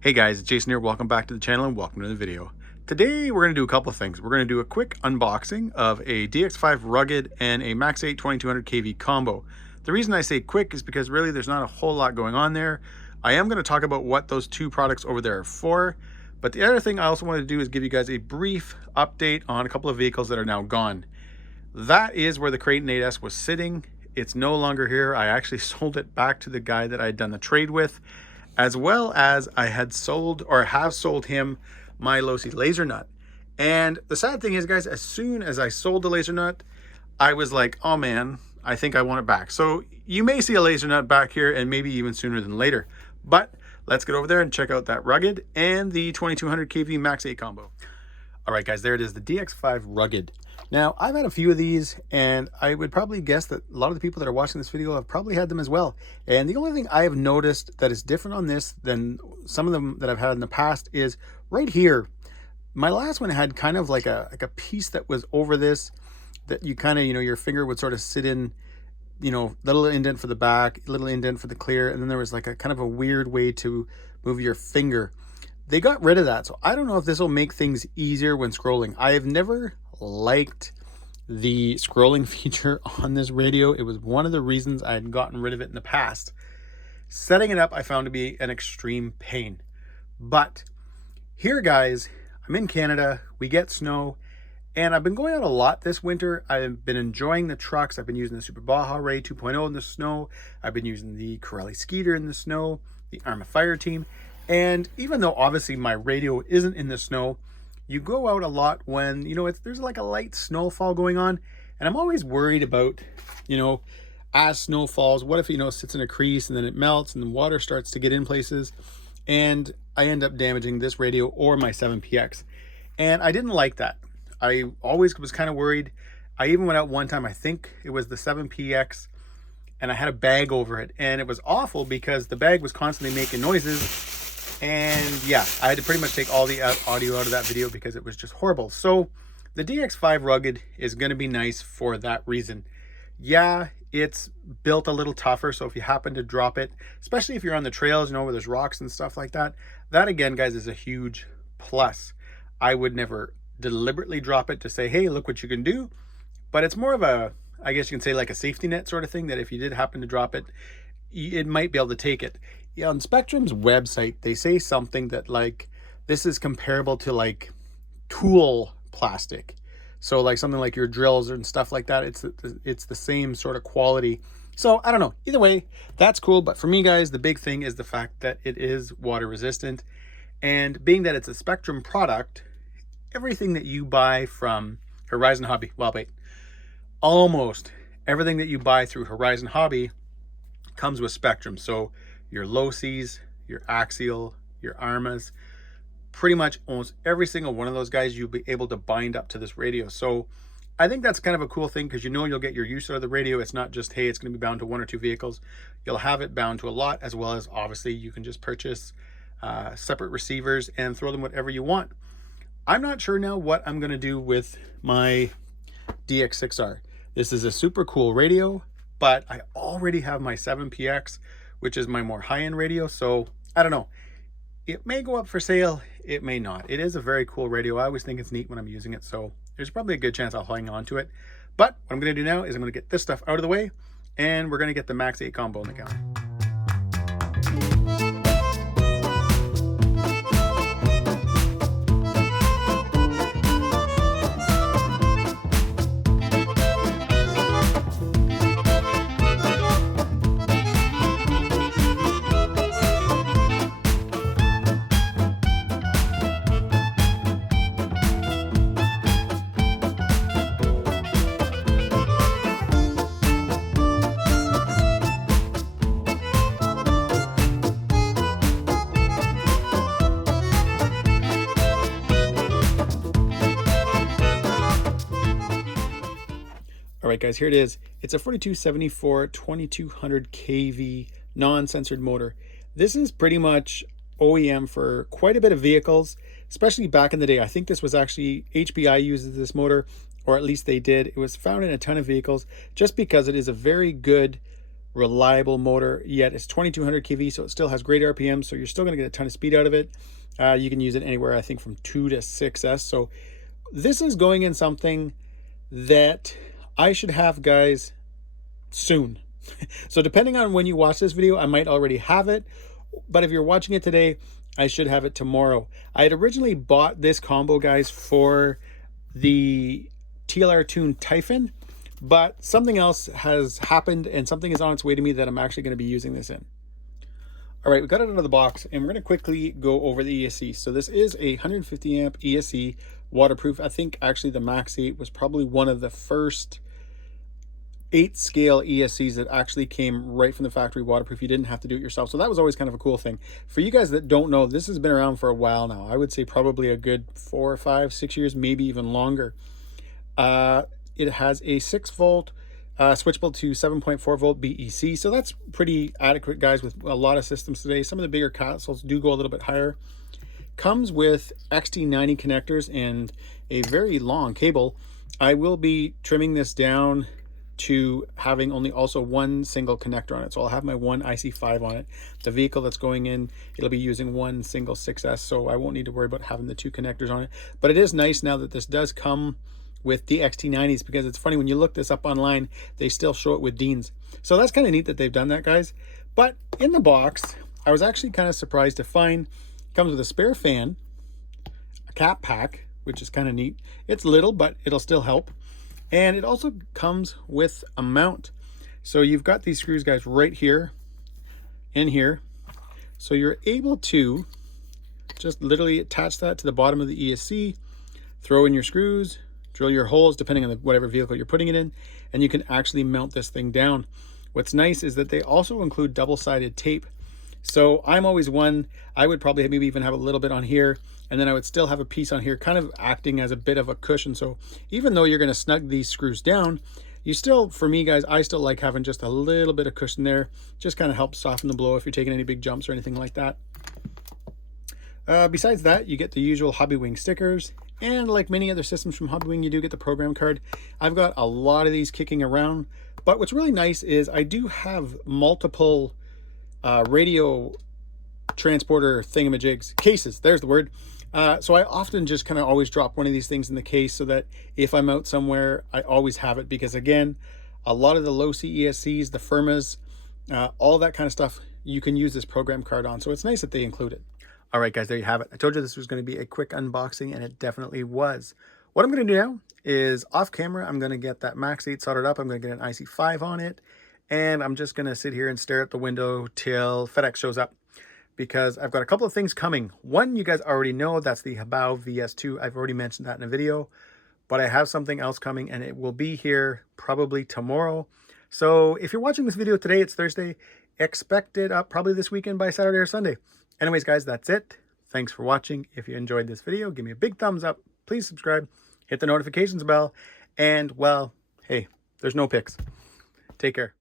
Hey guys, it's Jason here. Welcome back to the channel and welcome to the video. Today we're going to do a couple of things. We're going to do a quick unboxing of a DX5 Rugged and a Max 8 2200 kV combo. The reason I say quick is because really there's not a whole lot going on there. I am going to talk about what those two products over there are for, but the other thing I also want to do is give you guys a brief update on a couple of vehicles that are now gone. That is where the Kraton 8S was sitting. It's no longer here. I actually sold it back to the guy that I had done the trade with, as well as I had sold or have sold him my Losi laser nut. And the sad thing is, guys, as soon as I sold the laser nut, I was like, oh man, I think I want it back. So you may see a laser nut back here and maybe even sooner than later. But let's get over there and check out that Rugged and the 2200 kV Max 8 combo. All right, guys, there it is, the DX5 Rugged. Now, I've had a few of these, and I would probably guess that a lot of the people that are watching this video have probably had them as well. And the only thing I have noticed that is different on this than some of them that I've had in the past is right here. My last one had kind of like a piece that was over this, that you kind of, your finger would sort of sit in, little indent for the back, little indent for the clear, and then there was like a kind of a weird way to move your finger. They got rid of that, so I don't know if this will make things easier when scrolling. I have never liked the scrolling feature on this radio. It was one of the reasons I had gotten rid of it in the past. Setting it up I found to be an extreme pain. But here, guys, I'm in Canada, we get snow, and I've been going out a lot this winter. I've been enjoying the trucks. I've been using the Super Baja Ray 2.0 in the snow. I've been using the Corelli Skeeter in the snow, the Arma Fire Team. And even though obviously my radio isn't in the snow, you go out a lot when, there's like a light snowfall going on. And I'm always worried about, as snow falls, what if, it sits in a crease and then it melts and the water starts to get in places. And I end up damaging this radio or my 7PX. And I didn't like that. I always was kind of worried. I even went out one time, I think it was the 7PX, and I had a bag over it. And it was awful because the bag was constantly making noises. And yeah, I had to pretty much take all the audio out of that video because it was just horrible. So the DX5 Rugged is going to be nice for that reason. Yeah, it's built a little tougher, so if you happen to drop it, especially if you're on the trails, where there's rocks and stuff like that, that again, guys, is a huge plus. I would never deliberately drop it to say, hey, look what you can do. But it's more of a, I guess you can say, like a safety net sort of thing, that if you did happen to drop it, it might be able to take it. Yeah, on Spektrum's website, they say something that like this is comparable to like tool plastic. So like something like your drills and stuff like that, it's the same sort of quality. So I don't know. Either way, that's cool. But for me, guys, the big thing is the fact that it is water resistant. And being that it's a Spektrum product, everything that you buy from Horizon Hobby, well, wait, almost everything that you buy through Horizon Hobby comes with Spektrum. So your Losis, your Axial, your Armas, pretty much almost every single one of those guys you'll be able to bind up to this radio. So I think that's kind of a cool thing because you'll get your use out of the radio. It's not just, hey, it's going to be bound to one or two vehicles. You'll have it bound to a lot, as well as obviously you can just purchase separate receivers and throw them whatever you want. I'm not sure now what I'm going to do with my DX6R. This is a super cool radio, but I already have my 7PX, which is my more high-end radio. So I don't know. It may go up for sale. It may not. It is a very cool radio. I always think it's neat when I'm using it. So there's probably a good chance I'll hang on to it. But what I'm going to do now is I'm going to get this stuff out of the way, and we're going to get the Max 8 combo in the counter. All right, guys, here it is. It's a 4274 2200 kV non-censored motor. This is pretty much OEM for quite a bit of vehicles, especially back in the day. I think this was actually HBI uses this motor, or at least they did. It was found in a ton of vehicles just because it is a very good reliable motor, yet it's 2200 kV, so it still has great RPM, so you're still going to get a ton of speed out of it. You can use it anywhere, I think, from 2 to 6S. So this is going in something that I should have, guys, soon. So depending on when you watch this video, I might already have it, but if you're watching it today, I should have it tomorrow. I had originally bought this combo, guys, for the TLR Tune Typhon, but something else has happened and something is on its way to me that I'm actually going to be using this in. All right, we got it out of the box, and we're going to quickly go over the ESC. So this is a 150 amp ESC, waterproof. I think actually the Max 8 was probably one of the first 8 scale ESCs that actually came right from the factory waterproof. You didn't have to do it yourself. So that was always kind of a cool thing. For you guys that don't know, this has been around for a while now. I would say probably a good 4, 5, 6 years, maybe even longer. It has a 6-volt switchable to 7.4 volt BEC. So that's pretty adequate, guys, with a lot of systems today. Some of the bigger consoles do go a little bit higher. Comes with XT90 connectors and a very long cable. I will be trimming this down to having only also one single connector on it. So I'll have my one IC5 on it. The vehicle that's going in, it'll be using one single 6S, so I won't need to worry about having the 2 connectors on it. But it is nice now that this does come with the XT90s, because it's funny, when you look this up online, they still show it with Deans. So that's kind of neat that they've done that, guys. But in the box, I was actually kind of surprised to find it comes with a spare fan, a cap pack, which is kind of neat. It's little, but it'll still help. And it also comes with a mount. So you've got these screws, guys, right here and here. So you're able to just literally attach that to the bottom of the ESC, throw in your screws, drill your holes depending on whatever vehicle you're putting it in, and you can actually mount this thing down. What's nice is that they also include double-sided tape. So I'm always one, I would probably maybe even have a little bit on here, and then I would still have a piece on here kind of acting as a bit of a cushion. So even though you're going to snug these screws down, you still, for me, guys, I still like having just a little bit of cushion there. Just kind of helps soften the blow if you're taking any big jumps or anything like that. Besides that, you get the usual Hobbywing stickers, and like many other systems from Hobbywing, you do get the program card. I've got a lot of these kicking around, but what's really nice is I do have multiple radio transporter thingamajigs, cases, there's the word. So I often just kind of always drop one of these things in the case so that if I'm out somewhere, I always have it, because again, a lot of the low C ESCs, the Firmas, all that kind of stuff, you can use this program card on. So it's nice that they include it. All right, guys, there you have it. I told you this was going to be a quick unboxing, and it definitely was. What I'm going to do now is off camera, I'm going to get that Max 8 soldered up. I'm going to get an IC5 on it, and I'm just going to sit here and stare at the window till FedEx shows up, because I've got a couple of things coming. One, you guys already know, that's the Habao VS2. I've already mentioned that in a video, but I have something else coming, and it will be here probably tomorrow. So if you're watching this video today, it's Thursday, expect it up probably this weekend by Saturday or Sunday. Anyways, guys, that's it. Thanks for watching. If you enjoyed this video, give me a big thumbs up. Please subscribe, hit the notifications bell, and, well, hey, there's no pics. Take care.